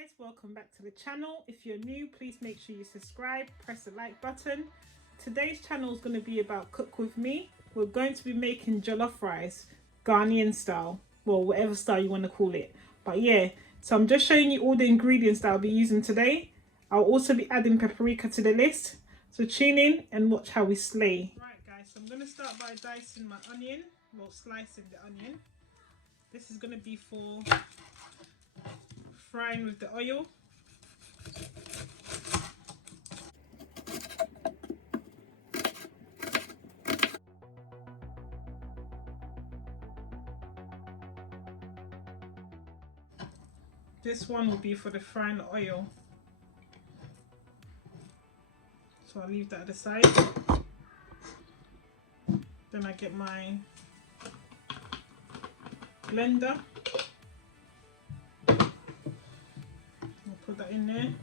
guys, welcome back to the channel. If you're new, please make sure you subscribe, press the like button. Today's channel is going to be about cook with me. We're going to be making jollof rice, Ghanaian style, well, whatever style you want to call it. But yeah, so I'm just showing you all the ingredients that I'll be using today. I'll also be adding paprika to the list, so tune in and watch how we slay. Right guys, so I'm going to start by dicing my onion, well, slicing the onion. This is going to be for frying with the oil. This one will be for the frying the oil. So I'll leave that at the side. Then I get my blender. Put that in there.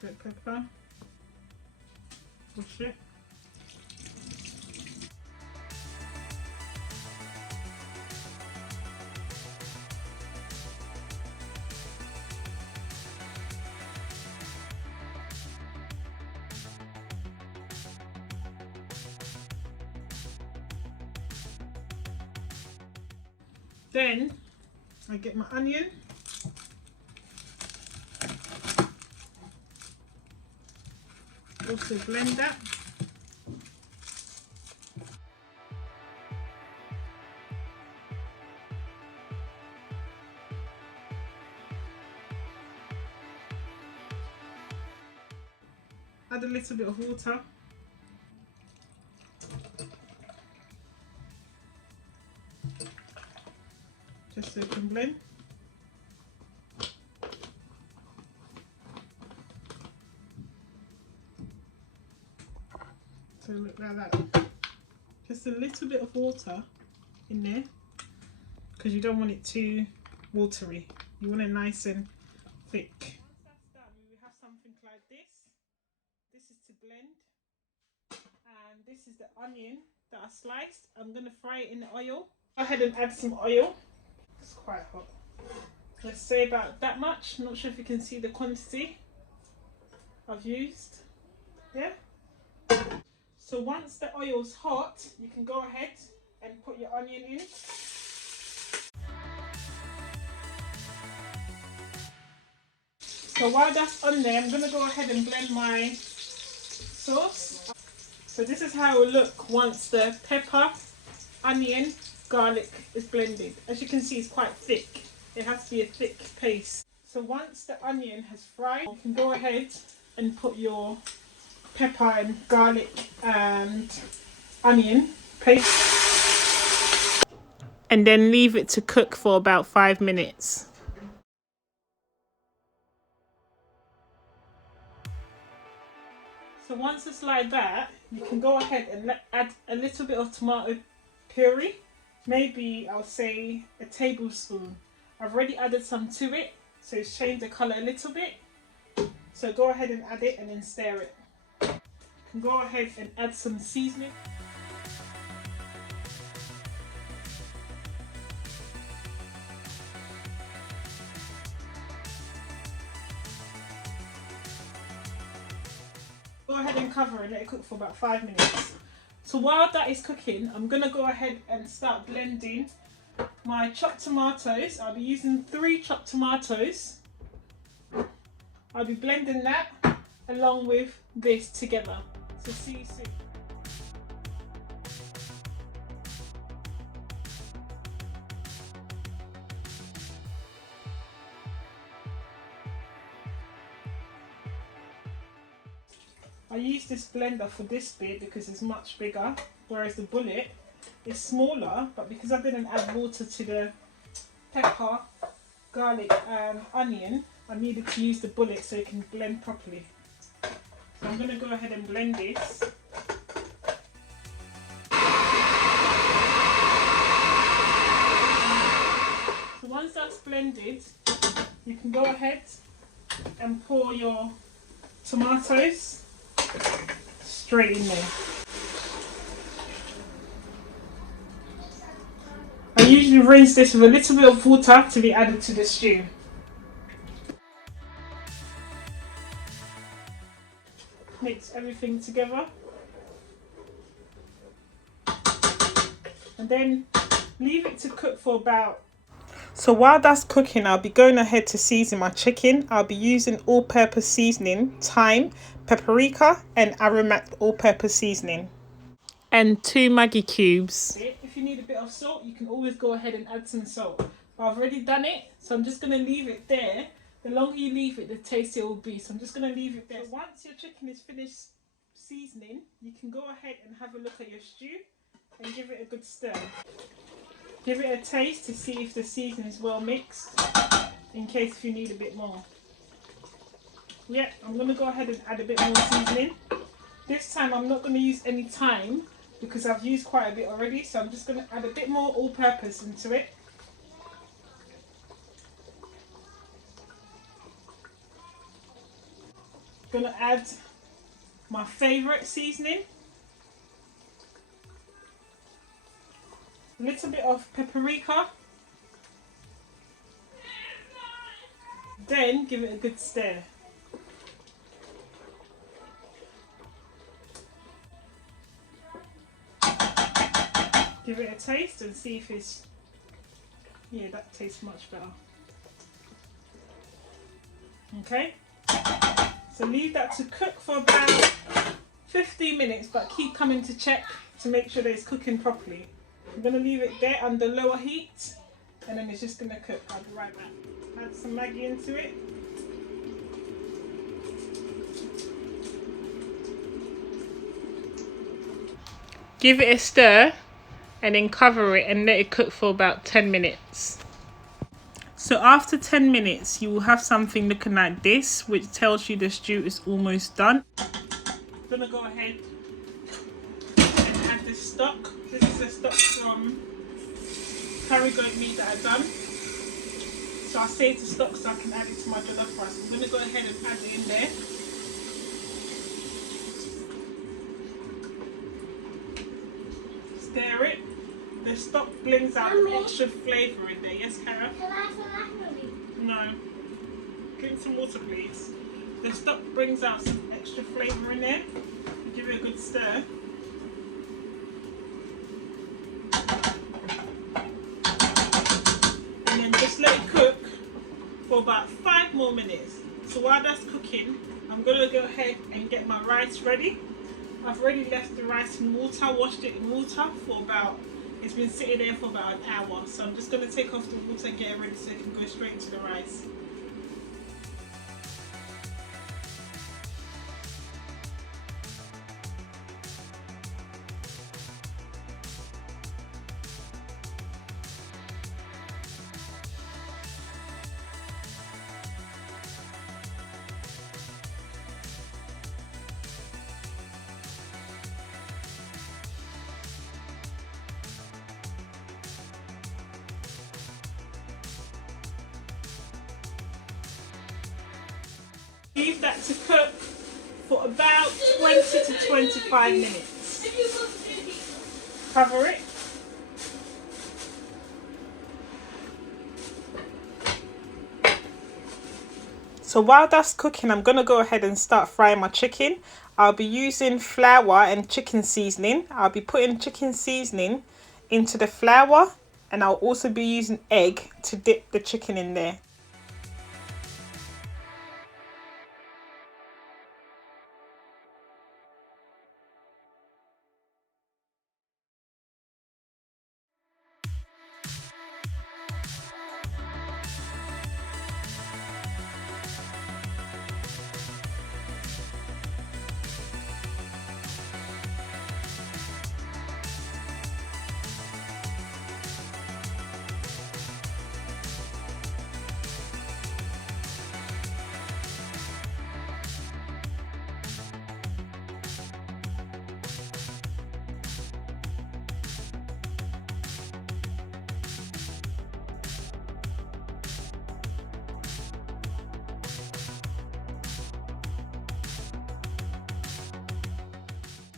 Red pepper. Push it. Then I get my onion, also blend that. Add a little bit of water. Just so it can blend. So look like that. Just a little bit of water in there because you don't want it too watery. You want it nice and thick. Once that's done, we will have something like this. This is to blend, and this is the onion that I sliced. I'm going to fry it in the oil. Go ahead and add some oil. It's quite hot. Let's say about that much. I'm not sure if you can see the quantity I've used. Yeah. So once the oil's hot, you can go ahead and put your onion in. So while that's on there, I'm going to go ahead and blend my sauce. So this is how it will look once the pepper, onion, garlic is blended. As you can see, it's quite thick. It has to be a thick paste. So once the onion has fried, you can go ahead and put your pepper and garlic and onion paste, and then leave it to cook for about 5 minutes. So once it's like that, you can go ahead and add a little bit of tomato puree. Maybe I'll say a tablespoon. I've already added some to it, so it's changed the colour a little bit. So go ahead and add it and then stir it. You can go ahead and add some seasoning. Go ahead and cover and let it cook for about 5 minutes. So while that is cooking, I'm going to go ahead and start blending my chopped tomatoes. I'll be using 3 chopped tomatoes. I'll be blending that along with this together. So see you soon. I use this blender for this bit because it's much bigger, whereas the bullet is smaller, but because I didn't add water to the pepper, garlic and onion, I needed to use the bullet so it can blend properly. So I'm going to go ahead and blend this. So once that's blended, you can go ahead and pour your tomatoes straight in there. you rinse this with a little bit of water to be added to the stew. Mix everything together. And then leave it to cook for about... So while that's cooking, I'll be going ahead to season my chicken. I'll be using all-purpose seasoning, thyme, paprika and Aromat all-purpose seasoning. And 2 Maggie Cubes. If you need a bit of salt, you can always go ahead and add some salt. But I've already done it, so I'm just going to leave it there. The longer you leave it, the tastier it will be. So I'm just going to leave it there. So once your chicken is finished seasoning, you can go ahead and have a look at your stew and give it a good stir. Give it a taste to see if the seasoning is well mixed, in case if you need a bit more. Yeah, I'm going to go ahead and add a bit more seasoning. This time I'm not going to use any thyme because I've used quite a bit already, so I'm just going to add a bit more all-purpose into it. Going to add my favourite seasoning. A little bit of paprika. Then give it a good stir. Give it a taste and see if it's... Yeah, that tastes much better. Okay, so leave that to cook for about 15 minutes, but keep coming to check to make sure that it's cooking properly. I'm going to leave it there under lower heat and then it's just going to cook. I'll be right back. Add some Maggie into it. Give it a stir and then cover it and let it cook for about 10 minutes. So after 10 minutes, you will have something looking like this, which tells you the stew is almost done. I'm going to go ahead and add the stock. This is the stock from curry goat meat that I've done. So I'll save the stock so I can add it to my jollof rice. I'm going to go ahead and add it in there. Stir it. The stock brings out extra flavour in there. Yes, Cara? Can I have some macaroni? No. Drink some water, please. The stock brings out some extra flavour in there. Give it a good stir. And then just let it cook for about 5 more minutes. So while that's cooking, I'm going to go ahead and get my rice ready. I've already left the rice in water, washed it in water for about... It's been sitting there for about an hour, so I'm just going to take off the water and get it ready so it can go straight into the rice. Leave that to cook for about 20 to 25 minutes. Cover it. So while that's cooking, I'm going to go ahead and start frying my chicken. I'll be using flour and chicken seasoning. I'll be putting chicken seasoning into the flour, and I'll also be using egg to dip the chicken in there.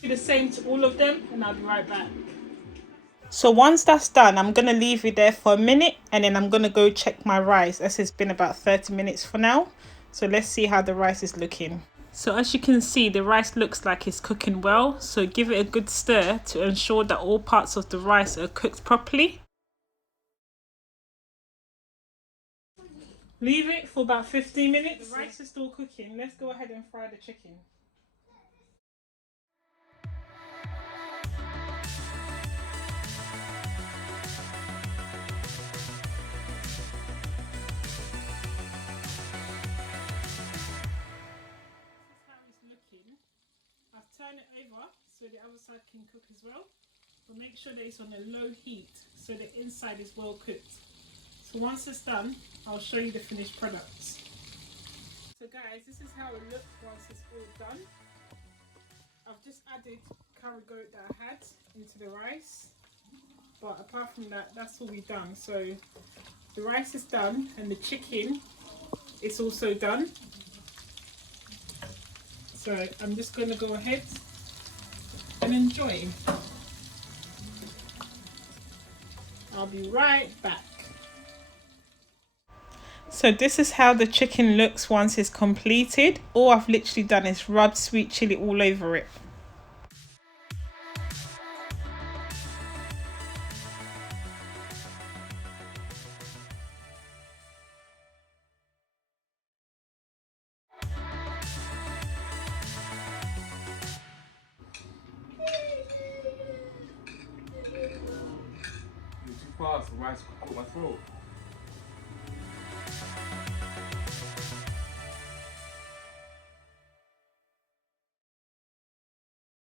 Do the same to all of them and I'll be right back. So once that's done, I'm going to leave it there for a minute and then I'm going to go check my rice, as it's been about 30 minutes for now. So let's see how the rice is looking. So as you can see, the rice looks like it's cooking well. So give it a good stir to ensure that all parts of the rice are cooked properly. Leave it for about 15 minutes. The rice is still cooking. Let's go ahead and fry the chicken. I've turned it over so the other side can cook as well, but make sure that it's on a low heat so the inside is well cooked. So once it's done, I'll show you the finished products. So guys, this is how it looks once it's all done. I've just added carrot goat that I had into the rice, but apart from that, that's all we've done. So the rice is done and the chicken is also done. So I'm just going to go ahead and enjoy. I'll be right back. So this is how the chicken looks once it's completed. All I've literally done is rub sweet chili all over it. You're too fast, the rice could caught my throat.